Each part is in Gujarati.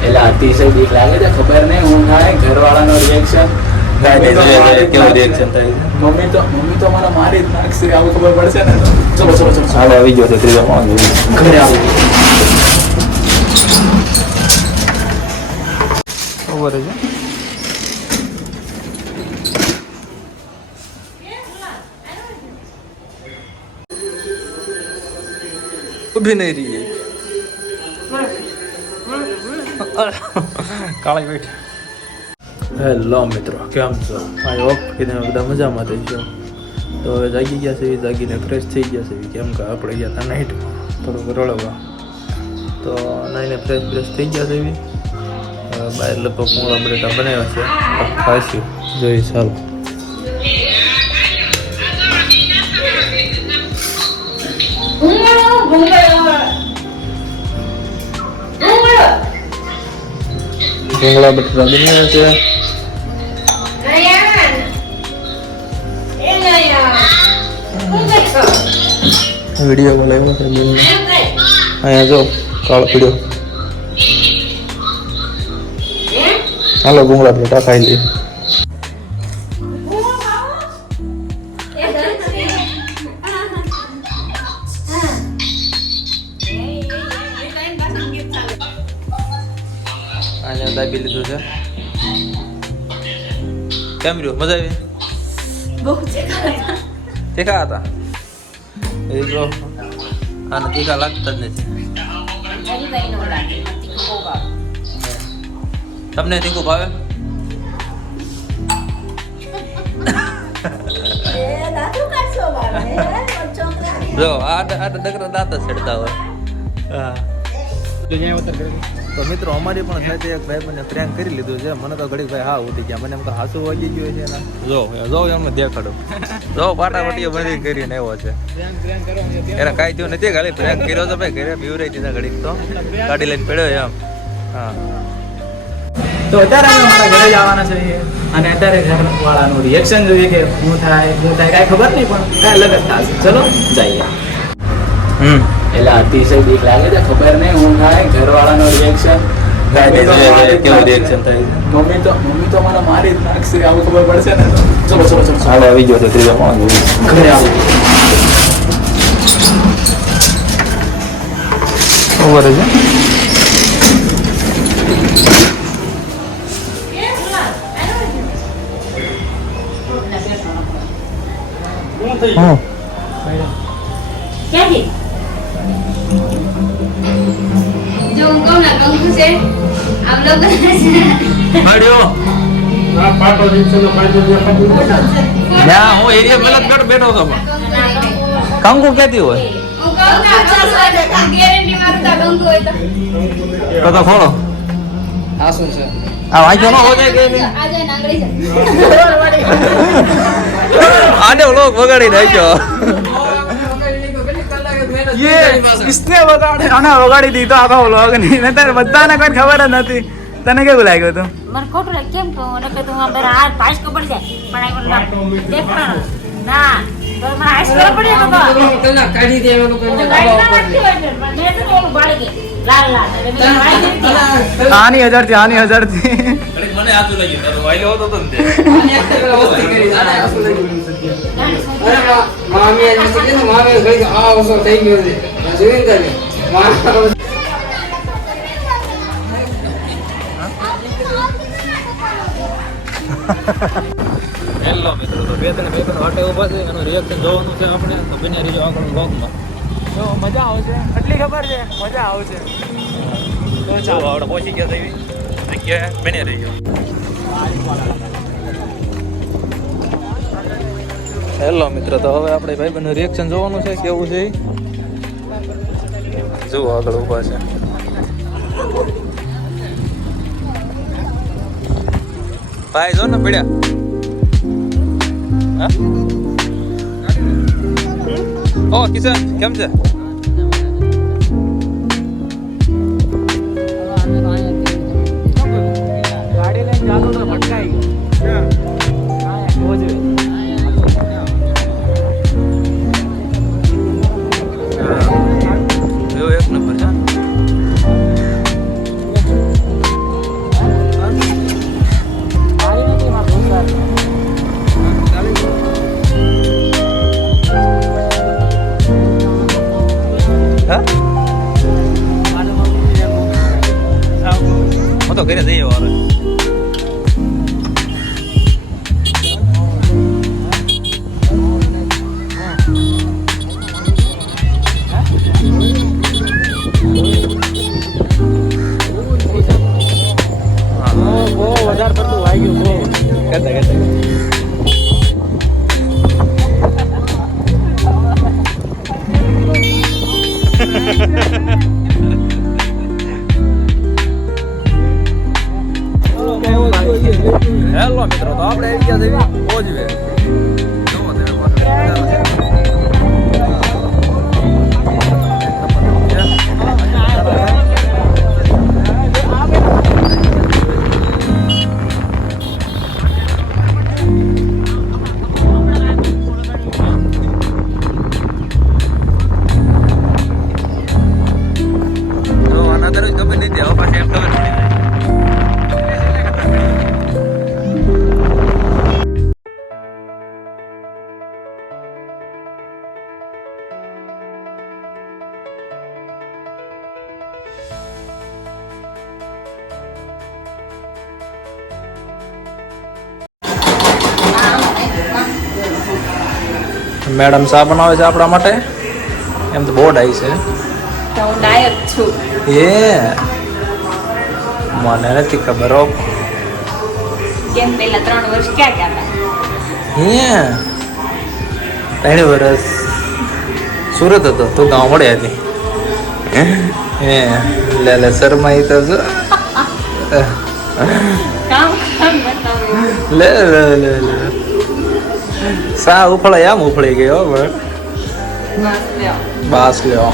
એટલે અતિશય બીક લાગે છે. ખબર નહીં હું થાય ઘરવાળાનો રિએક્શન. મમ્મી તો મમ્મી તો મને મારી જ નાખશે આવું ખબર પડશે ને? ચલો ચલો આવી ગયો છે ત્રીજો માણસ ઘરે આવું ખબર છે ઊભી નહીં રહી કાળી બેઠ હેલો મિત્રો કેમ છો? આઈ હોપ કે તમે બધા મજામાં થઈ છો તો હવે જાગી ગયા છે જાગીને ફ્રેશ થઈ ગયા છે. કેમ કે આપણે ગયા હતા નાઇટમાં થોડુંક રળવા તો નાઈને ફ્રેશ ફ્રેશ થઈ ગયા છે. એવી બહાર લગભગ મૂળા બટેટા બનાવ્યા છે. ખાશું જોઈ ચાલો. ભૂંગળો ભૂંગળો ભૂંગળા બટેટા બનાવ્યા છે. વીડિયો બનાવ્યો છે અહીંયા જો કાળો એમ હાલો ભૂંગળા બટેટા ખાઈ લઈએ. દાબી લીધું છે? કેમ રહ્યું? મજા આવી? બહુ તીખા હતા. એ જો આને તીખા લાગતા જ નથી. તમને તીખું ભાવે? જો આ આ ડગરા દાંત જ છેડતા હોય. હા. તો મિત્રો અમારી પણ સાથે એક ભાઈ મને પ્રેન્ક કરી લીધું છે. મને તો ઘડીક ભાઈ હા ઉઠી ગયા. મને એમ તો હાસુ વાગી ગયું છે ને જો જો એમને દેખાડો. જો પાટાપટીઓ બધી કરીને આવ્યો છે. એને કાંઈ થયું નથી ખાલી પ્રેન્ક કર્યો છે ભાઈ. ઘરે બીવરાઈ દીધા ઘડીક તો. ગાડી લઈને પડ્યો એમ. હા. તો અત્યારે અમે અમારા ઘરે જવાના છીએ અને અત્યારે ઘરવાળાનું રિએક્શન જોઈએ કે હું થાય હું થાય કાંઈ ખબર નહીં પણ કાંઈ અલગ જ થશે. ચલો જઈએ. હમ. એટલે અતિશય બીક લાગે છે. ખબર નહીં હું થાય ઘરવાળાનો રિએક્શન કેવું રિએક્શન થાય? મમ્મી તો મમ્મી તો મને મારી જ નાખશે આવું ખબર પડશે ને ચલો ચલો ચલો હાલો આવી ગયો તો ત્રીજો ઘરે આવું. છે? ક્યાંથી? જો હું કહું ને કંકુ છે. આમ લોકો છે. મળ્યો ના હું એરિયા જ બેઠો હતો પણ. કંકુ ક્યાંથી હોય. હું તો. તો ખોલો. આ શું છે? આ વાંચો નો હોય કે નહીં. આજે નાંગળી છે. આને લોક વગાડી નાખ્યો યે ઇસને વગાડે અને વગાડી દીધો આખો વ્લોગની ને તારે બધાને કોઈ ખબર જ નથી. તને કેવું લાગ્યું તું મને ખોટું લાગે કેમ કહું? ને કે તું આ આ પાસ ખબર છે? પણ આ દેખાણ. ના. તો મને આઈસ ખબર પડે તો. કાઢી દેવાનું કાઢી ના આની હજારથી આની હજારથી મને આતું લાગ્યું તારું વાયલો હતો તો ને હેલો મિત્રો તો બે ત્રણ બે ત્રણ વાટે ઊભા છે એનું રિએક્શન જોવાનું છે આપણે. તો બને રીજો આગળ બ્લોગમાં તો મજા આવશે. એટલી ખબર છે? મજા આવશે. તો ચાલો. આપણે પહોંચી ગયા તેવી જગ્યાએ રહી ગયો. હેલો મિત્ર તો હવે આપણે ભાઈબંધનું રિએક્શન જોવાનું છે કેવું છે. જુઓ આગળ ઊભા છે. ભાઈ જો ને પીડ્યા. ઓ કિશન કેમ છે? તો ઘરે જઈએ વારે વધારે પડતું હેલો મિત્રો તો આપણે આવી ગયા છે ઓજવે મેડમ ચા બનાવે છે આપણા માટે? એમ તો બોર્ડ આવી છે. હું ડાયટ છું. એ મને નથી ખબર હો. કેમ પેલા ત્રણ વર્ષ ક્યાં ગયા હતા? હે? ત્રણ વર્ષ સુરત હતો તું ગામ મળે હતી. હે? લે લે શર્માઈ તો જો. લે લે લે લે. સા ઉફળે આમ ઉફળી ગયો બસ લ્યો.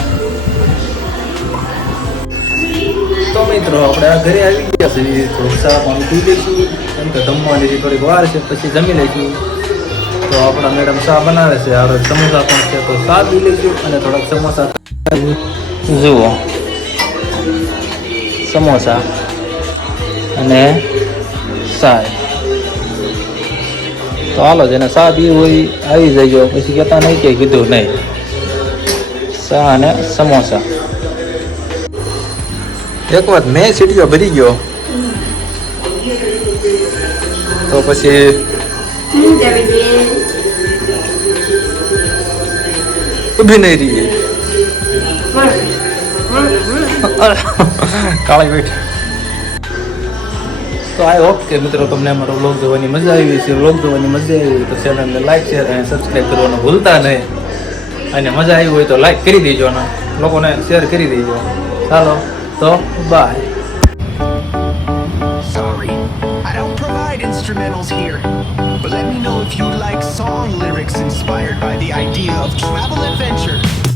તો મિત્રો, આપણે ઘરે આવી ગયા છે થોડુંક ચા પાણી પી લઈશું. કેમ કે જમવાની થોડીક વાર છે, પછી જમી લઈશું. તો આપણા મેડમ ચા બનાવે છે આપણે સમોસા પણ છે, તો ચા પી લઈશું અને થોડાક સમોસા જુઓ. સમોસા અને ચાય તો હાલો જેને સા બી હોય આવી જજો. પછી કહેતા નહીં કે કીધું નહીં. સા અને સમોસા. એક વાત મેં સીટીઓ ભરી ગયો. તો પછી ઊભી નહીં રહી. કાળી બેઠ. તો આઈ હોપ કે મિત્રો તમને અમારો વ્લોગ જોવાની મજા આવી છે વ્લોગ જોવાની મજા આવી તો ચેનલને લાઈક શેર અને સબસ્ક્રાઈબ કરવાનું ભૂલતા નહીં અને મજા આવી હોય તો લાઈક કરી દેજો અને લોકોને શેર કરી દેજો ચાલો તો bye instrumentals here. But let me know if you like song lyrics inspired by the idea of travel.